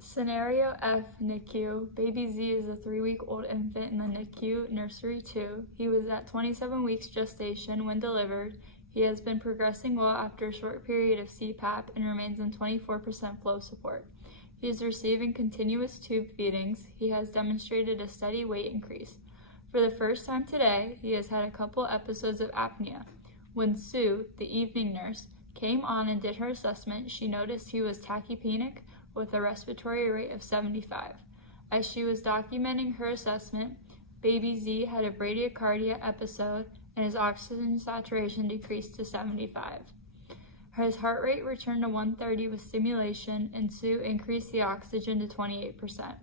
Scenario F, NICU. Baby Z is a 3-week-old infant in the NICU, Nursery 2. He was at 27 weeks gestation when delivered. He has been progressing well after a short period of CPAP and remains in 24% flow support. He is receiving continuous tube feedings. He has demonstrated a steady weight increase. For the first time today, he has had a couple episodes of apnea. When Sue, the evening nurse, came on and did her assessment, she noticed he was tachypneic with a respiratory rate of 75. As she was documenting her assessment, baby Z had a bradycardia episode and his oxygen saturation decreased to 75. His heart rate returned to 130 with stimulation, and Sue increased the oxygen to 28%.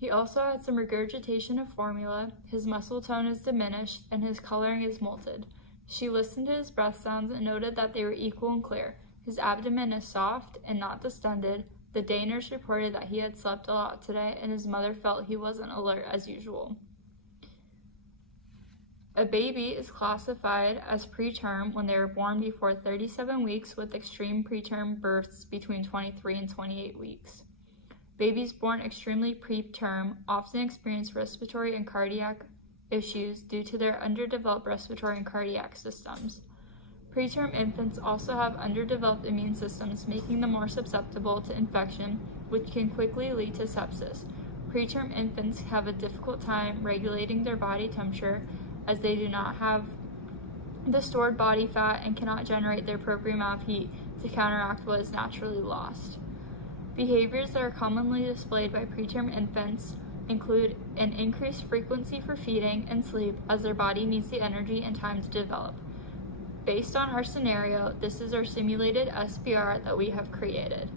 He also had some regurgitation of formula, his muscle tone is diminished, and his coloring is molted. She listened to his breath sounds and noted that they were equal and clear. His abdomen is soft and not distended. The day nurse reported that he had slept a lot today, and his mother felt he wasn't alert as usual. A baby is classified as preterm when they are born before 37 weeks with extreme preterm births between 23 and 28 weeks. Babies born extremely preterm often experience respiratory and cardiac issues due to their underdeveloped respiratory and cardiac systems. Preterm infants also have underdeveloped immune systems, making them more susceptible to infection, which can quickly lead to sepsis. Preterm infants have a difficult time regulating their body temperature as they do not have the stored body fat and cannot generate the appropriate amount of heat to counteract what is naturally lost. Behaviors that are commonly displayed by preterm infants include an increased frequency for feeding and sleep as their body needs the energy and time to develop. Based on our scenario, this is our simulated SPR that we have created.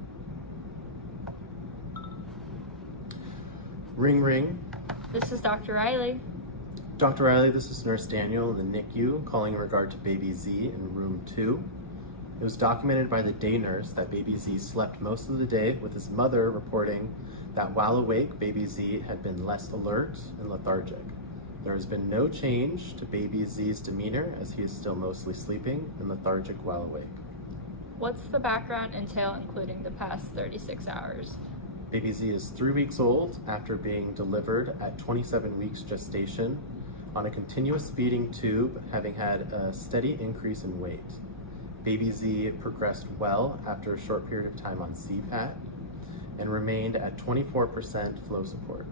Ring, ring. This is Dr. Reilly. Dr. Reilly, this is Nurse Daniel in the NICU calling in regard to baby Z in room 2. It was documented by the day nurse that baby Z slept most of the day, with his mother reporting that while awake, baby Z had been less alert and lethargic. There has been no change to baby Z's demeanor as he is still mostly sleeping and lethargic while awake. What's the background entail, including the past 36 hours? Baby Z is 3 weeks old after being delivered at 27 weeks gestation on a continuous feeding tube, having had a steady increase in weight. Baby Z progressed well after a short period of time on CPAP and remained at 24% flow support.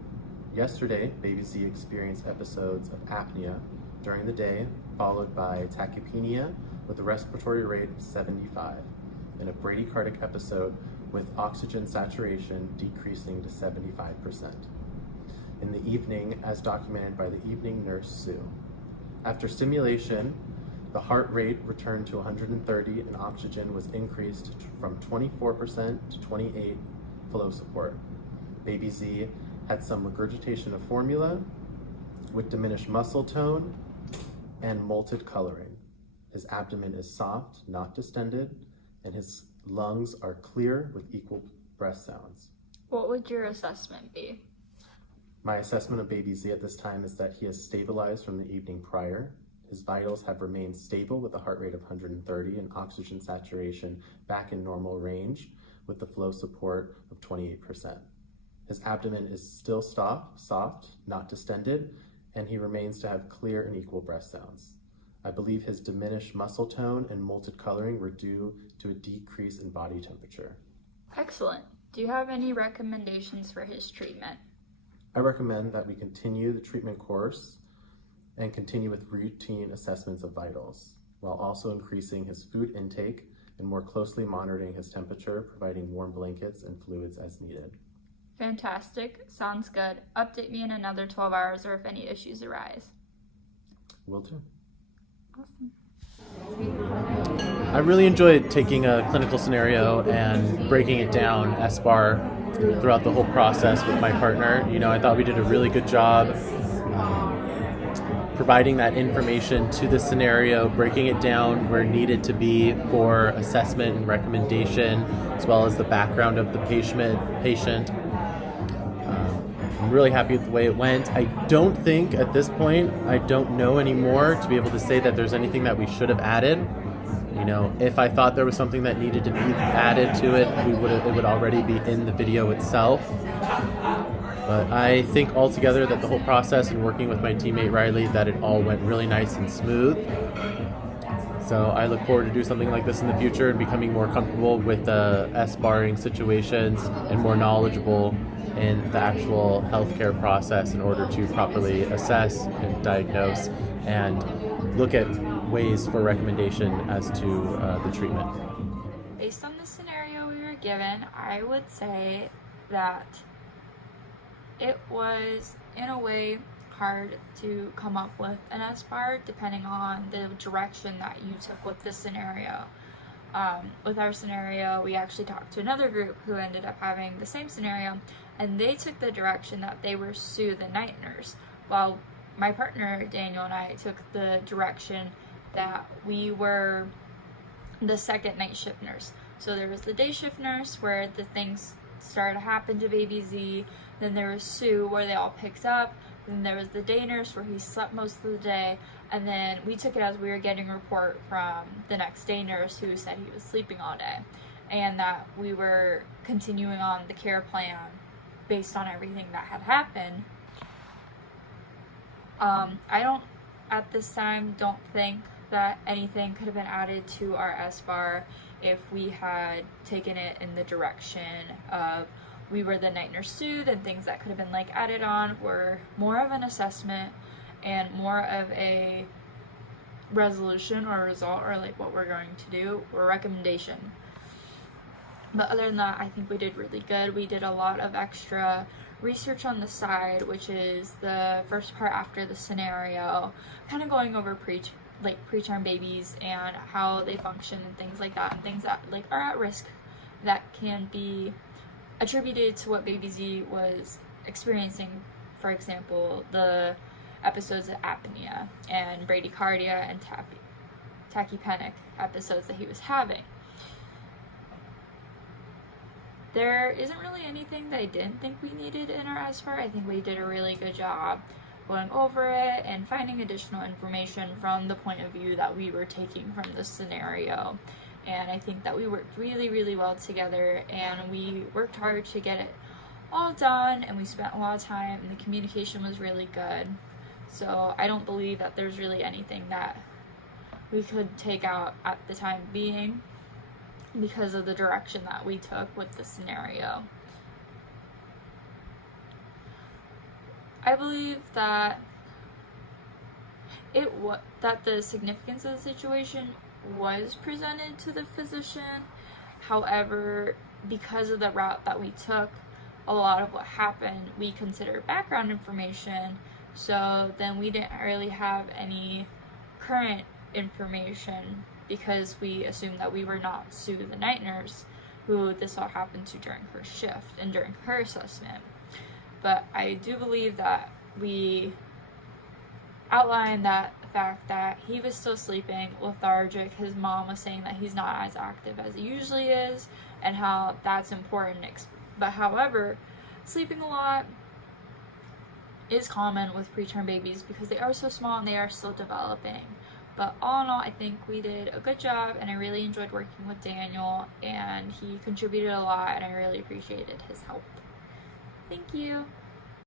Yesterday, baby Z experienced episodes of apnea during the day, followed by tachypnea with a respiratory rate of 75, and a bradycardic episode with oxygen saturation decreasing to 75%. In the evening, as documented by the evening nurse Sue. After stimulation, the heart rate returned to 130 and oxygen was increased from 24% to 28 flow support. Baby Z had some regurgitation of formula with diminished muscle tone and molted coloring. His abdomen is soft, not distended, and his lungs are clear with equal breath sounds. What would your assessment be? My assessment of baby Z at this time is that he has stabilized from the evening prior. His vitals have remained stable with a heart rate of 130 and oxygen saturation back in normal range with the flow support of 28%. His abdomen is still soft, not distended, and he remains to have clear and equal breath sounds. I believe his diminished muscle tone and molted coloring were due to a decrease in body temperature. Excellent. Do you have any recommendations for his treatment? I recommend that we continue the treatment course and continue with routine assessments of vitals, while also increasing his food intake and more closely monitoring his temperature, providing warm blankets and fluids as needed. Fantastic. Sounds good. Update me in another 12 hours or if any issues arise. Will do. Awesome. I really enjoyed taking a clinical scenario and breaking it down SBAR throughout the whole process with my partner. I thought we did a really good job providing that information to the scenario, breaking it down where needed to be for assessment and recommendation, as well as the background of the patient. I'm really happy with the way it went. I don't think at this point, I don't know anymore to be able to say that there's anything that we should have added. You know, if I thought there was something that needed to be added to it, it would already be in the video itself. But I think altogether that the whole process and working with my teammate Reilly, that it all went really nice and smooth. So I look forward to do something like this in the future and becoming more comfortable with the S-barring situations and more knowledgeable in the actual healthcare process in order to properly assess and diagnose and look at ways for recommendation as to the treatment. Based on the scenario we were given, I would say that it was, in a way, hard to come up with an S-bar depending on the direction that you took with the scenario. With our scenario, we actually talked to another group who ended up having the same scenario, and they took the direction that they were sue the night nurse, while my partner Daniel and I took the direction that we were the second night shift nurse. So there was the day shift nurse where the things started to happen to baby Z, then there was Sue where they all picked up, then there was the day nurse where he slept most of the day, and then we took it as we were getting a report from the next day nurse who said he was sleeping all day, and that we were continuing on the care plan based on everything that had happened. I don't, at this time, don't think that anything could have been added to our S-bar if we had taken it in the direction of we were the night nurse sued, and things that could have been like added on were more of an assessment and more of a resolution or result, or like what we're going to do, or recommendation. But other than that, I think we did really good. We did a lot of extra research on the side, which is the first part after the scenario, kind of going over preterm babies and how they function and things like that, and things that like are at risk that can be attributed to what baby Z was experiencing. For example, the episodes of apnea and bradycardia and tachypneic episodes that he was having. There isn't really anything that I didn't think we needed in our S-bar. I think we did a really good job going over it and finding additional information from the point of view that we were taking from the scenario. And I think that we worked really, really well together, and we worked hard to get it all done, and we spent a lot of time, and the communication was really good. So I don't believe that there's really anything that we could take out at the time being because of the direction that we took with the scenario. I believe that that the significance of the situation was presented to the physician. However, because of the route that we took, a lot of what happened we considered background information, so then we didn't really have any current information because we assumed that we were not Sue the night nurse, who this all happened to during her shift and during her assessment. But I do believe that we outlined that the fact that he was still sleeping, lethargic, his mom was saying that he's not as active as he usually is, and how that's important. But however, sleeping a lot is common with preterm babies because they are so small and they are still developing. But all in all, I think we did a good job, and I really enjoyed working with Daniel, and he contributed a lot, and I really appreciated his help. Thank you.